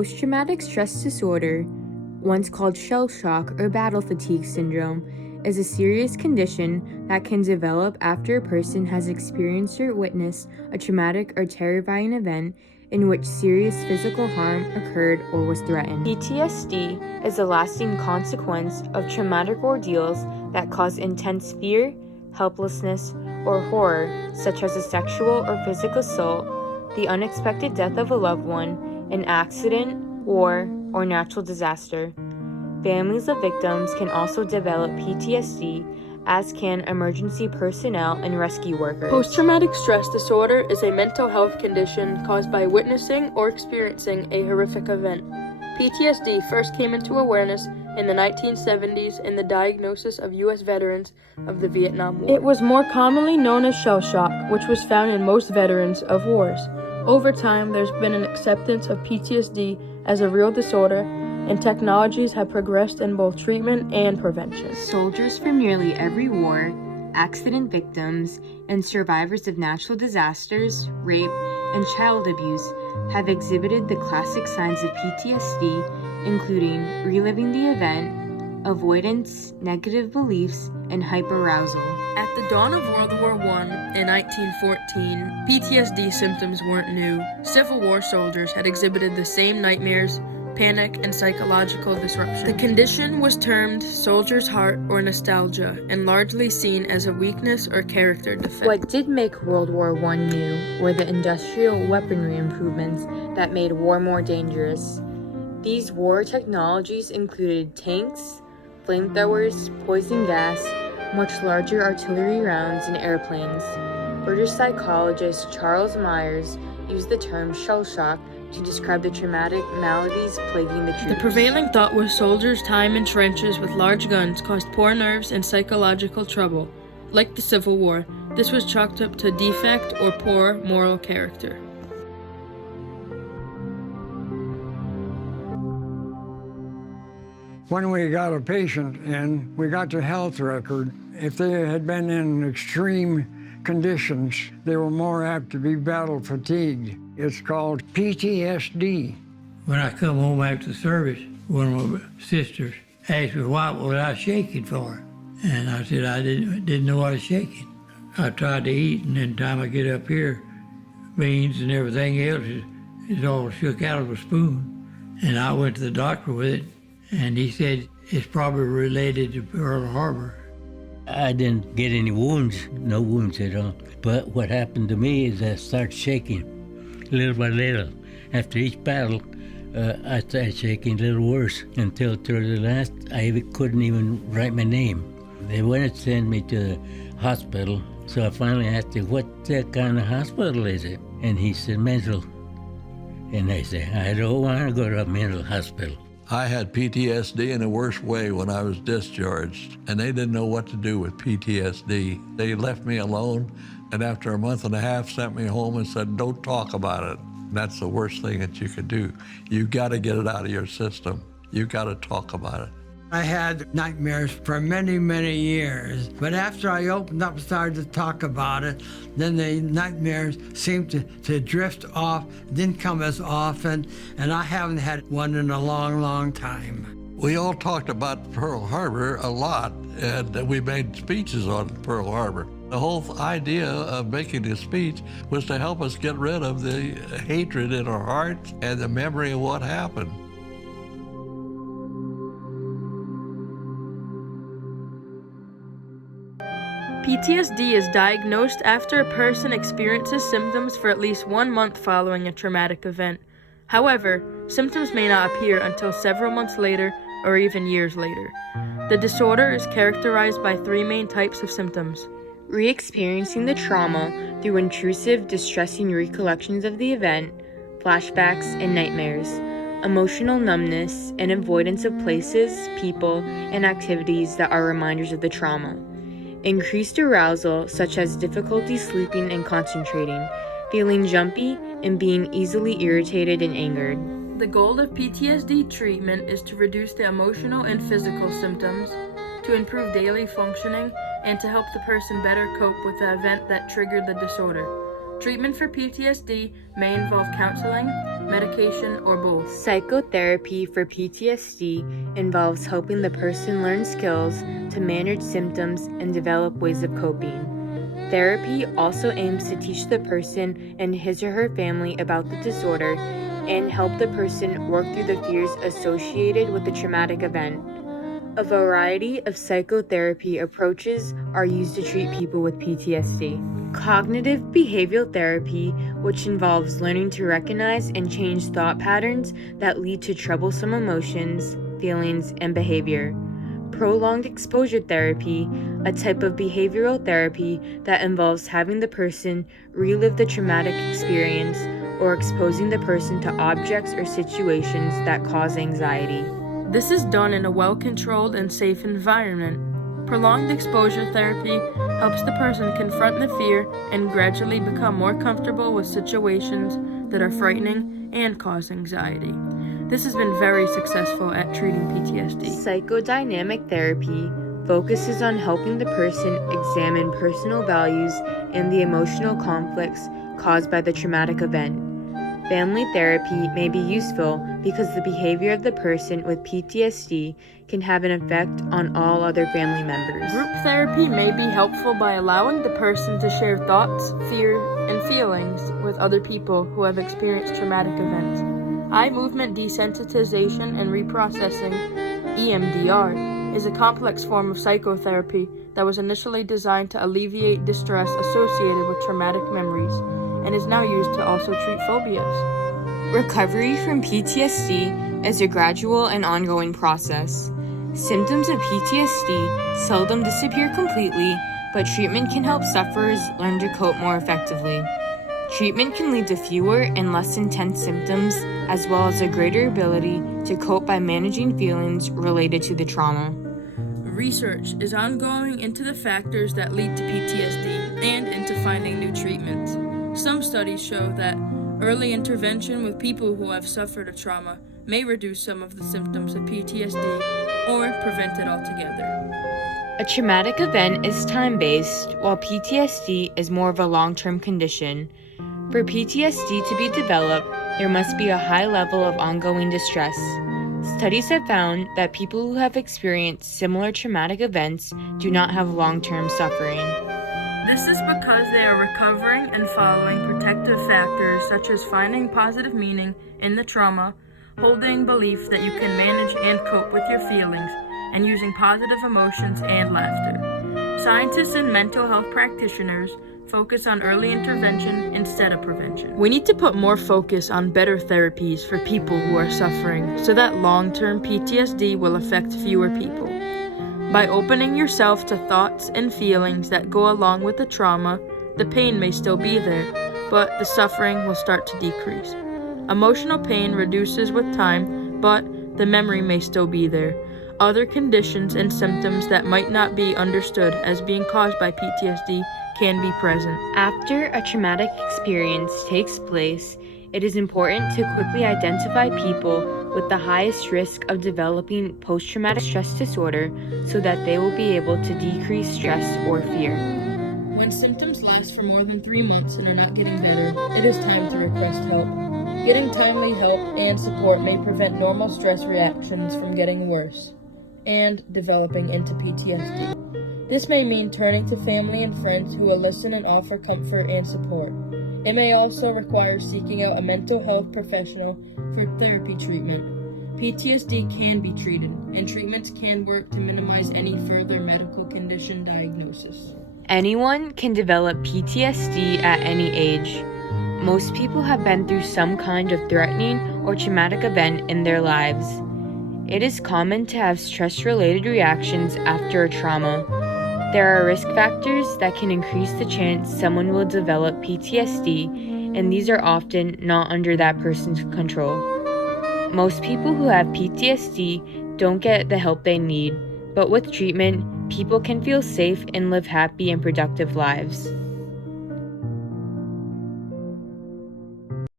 Post-traumatic stress disorder, once called shell shock or battle fatigue syndrome, is a serious condition that can develop after a person has experienced or witnessed a traumatic or terrifying event in which serious physical harm occurred or was threatened. PTSD is a lasting consequence of traumatic ordeals that cause intense fear, helplessness, or horror, such as a sexual or physical assault, the unexpected death of a loved one, an accident, war, or natural disaster. Families of victims can also develop PTSD, as can emergency personnel and rescue workers. Post-traumatic stress disorder is a mental health condition caused by witnessing or experiencing a horrific event. PTSD first came into awareness in the 1970s in the diagnosis of U.S. veterans of the Vietnam War. It was more commonly known as shell shock, which was found in most veterans of wars. Over time, there's been an acceptance of PTSD as a real disorder, and technologies have progressed in both treatment and prevention. Soldiers from nearly every war, accident victims, and survivors of natural disasters, rape, and child abuse have exhibited the classic signs of PTSD, including reliving the event, avoidance, negative beliefs, and hyperarousal. At the dawn of World War I in 1914, PTSD symptoms weren't new. Civil War soldiers had exhibited the same nightmares, panic, and psychological disruption. The condition was termed soldier's heart or nostalgia, and largely seen as a weakness or character defect. What did make World War I new were the industrial weaponry improvements that made war more dangerous. These war technologies included tanks, flamethrowers, poison gas, much larger artillery rounds, and airplanes. British psychologist Charles Myers used the term shell shock to describe the traumatic maladies plaguing the troops. The prevailing thought was soldiers' time in trenches with large guns caused poor nerves and psychological trouble. Like the Civil War, this was chalked up to defect or poor moral character. When we got a patient in, we got their health record. If they had been in extreme conditions, they were more apt to be battle fatigued. It's called PTSD. When I come home after service, one of my sisters asked me what was I shaking for. And I said I didn't know I was shaking. I tried to eat, and then time I get up here, beans and everything else is all shook out of a spoon. And I went to the doctor with it, and he said it's probably related to Pearl Harbor. I didn't get any wounds, no wounds at all. But what happened to me is I started shaking little by little. After each battle, I started shaking a little worse until toward the last, I couldn't even write my name. They wanted to send me to the hospital, so I finally asked him, what kind of hospital is it? And he said, mental. And I said, I don't want to go to a mental hospital. I had PTSD in a worse way when I was discharged, and they didn't know what to do with PTSD. They left me alone, and after a month and a half sent me home and said, don't talk about it. And that's the worst thing that you could do. You've got to get it out of your system. You've got to talk about it. I had nightmares for many, many years, but after I opened up and started to talk about it, then the nightmares seemed to drift off, didn't come as often, and I haven't had one in a long, long time. We all talked about Pearl Harbor a lot, and we made speeches on Pearl Harbor. The whole idea of making a speech was to help us get rid of the hatred in our hearts and the memory of what happened. PTSD is diagnosed after a person experiences symptoms for at least 1 month following a traumatic event. However, symptoms may not appear until several months later or even years later. The disorder is characterized by 3 main types of symptoms: Re-experiencing the trauma through intrusive, distressing recollections of the event, flashbacks, and nightmares, emotional numbness, and avoidance of places, people, and activities that are reminders of the trauma. Increased arousal, such as difficulty sleeping and concentrating, feeling jumpy, and being easily irritated and angered. The goal of PTSD treatment is to reduce the emotional and physical symptoms, to improve daily functioning, and to help the person better cope with the event that triggered the disorder. Treatment for PTSD may involve counseling, medication, or both. Psychotherapy for PTSD involves helping the person learn skills to manage symptoms and develop ways of coping. Therapy also aims to teach the person and his or her family about the disorder and help the person work through the fears associated with the traumatic event. A variety of psychotherapy approaches are used to treat people with PTSD. Cognitive behavioral therapy, which involves learning to recognize and change thought patterns that lead to troublesome emotions, feelings, and behavior. Prolonged exposure therapy, a type of behavioral therapy that involves having the person relive the traumatic experience or exposing the person to objects or situations that cause anxiety. This is done in a well-controlled and safe environment. Prolonged exposure therapy helps the person confront the fear and gradually become more comfortable with situations that are frightening and cause anxiety. This has been very successful at treating PTSD. Psychodynamic therapy focuses on helping the person examine personal values and the emotional conflicts caused by the traumatic event. Family therapy may be useful because the behavior of the person with PTSD can have an effect on all other family members. Group therapy may be helpful by allowing the person to share thoughts, fear, and feelings with other people who have experienced traumatic events. Eye movement desensitization and reprocessing, EMDR, is a complex form of psychotherapy that was initially designed to alleviate distress associated with traumatic memories and is now used to also treat phobias. Recovery from PTSD is a gradual and ongoing process. Symptoms of PTSD seldom disappear completely, but treatment can help sufferers learn to cope more effectively. Treatment can lead to fewer and less intense symptoms, as well as a greater ability to cope by managing feelings related to the trauma. Research is ongoing into the factors that lead to PTSD and into finding new treatments. Some studies show that early intervention with people who have suffered a trauma may reduce some of the symptoms of PTSD or prevent it altogether. A traumatic event is time-based, while PTSD is more of a long-term condition. For PTSD to be developed, there must be a high level of ongoing distress. Studies have found that people who have experienced similar traumatic events do not have long-term suffering. This is because they are recovering and following protective factors such as finding positive meaning in the trauma, holding belief that you can manage and cope with your feelings, and using positive emotions and laughter. Scientists and mental health practitioners focus on early intervention instead of prevention. We need to put more focus on better therapies for people who are suffering so that long-term PTSD will affect fewer people. By opening yourself to thoughts and feelings that go along with the trauma, the pain may still be there, but the suffering will start to decrease. Emotional pain reduces with time, but the memory may still be there. Other conditions and symptoms that might not be understood as being caused by PTSD can be present. After a traumatic experience takes place, it is important to quickly identify people with the highest risk of developing post-traumatic stress disorder so that they will be able to decrease stress or fear. When symptoms last for more than 3 months and are not getting better, it is time to request help. Getting timely help and support may prevent normal stress reactions from getting worse and developing into PTSD. This may mean turning to family and friends who will listen and offer comfort and support. It may also require seeking out a mental health professional for therapy treatment. PTSD can be treated, and treatments can work to minimize any further medical condition diagnosis. Anyone can develop PTSD at any age. Most people have been through some kind of threatening or traumatic event in their lives. It is common to have stress-related reactions after a trauma. There are risk factors that can increase the chance someone will develop PTSD, and these are often not under that person's control. Most people who have PTSD don't get the help they need, but with treatment, people can feel safe and live happy and productive lives.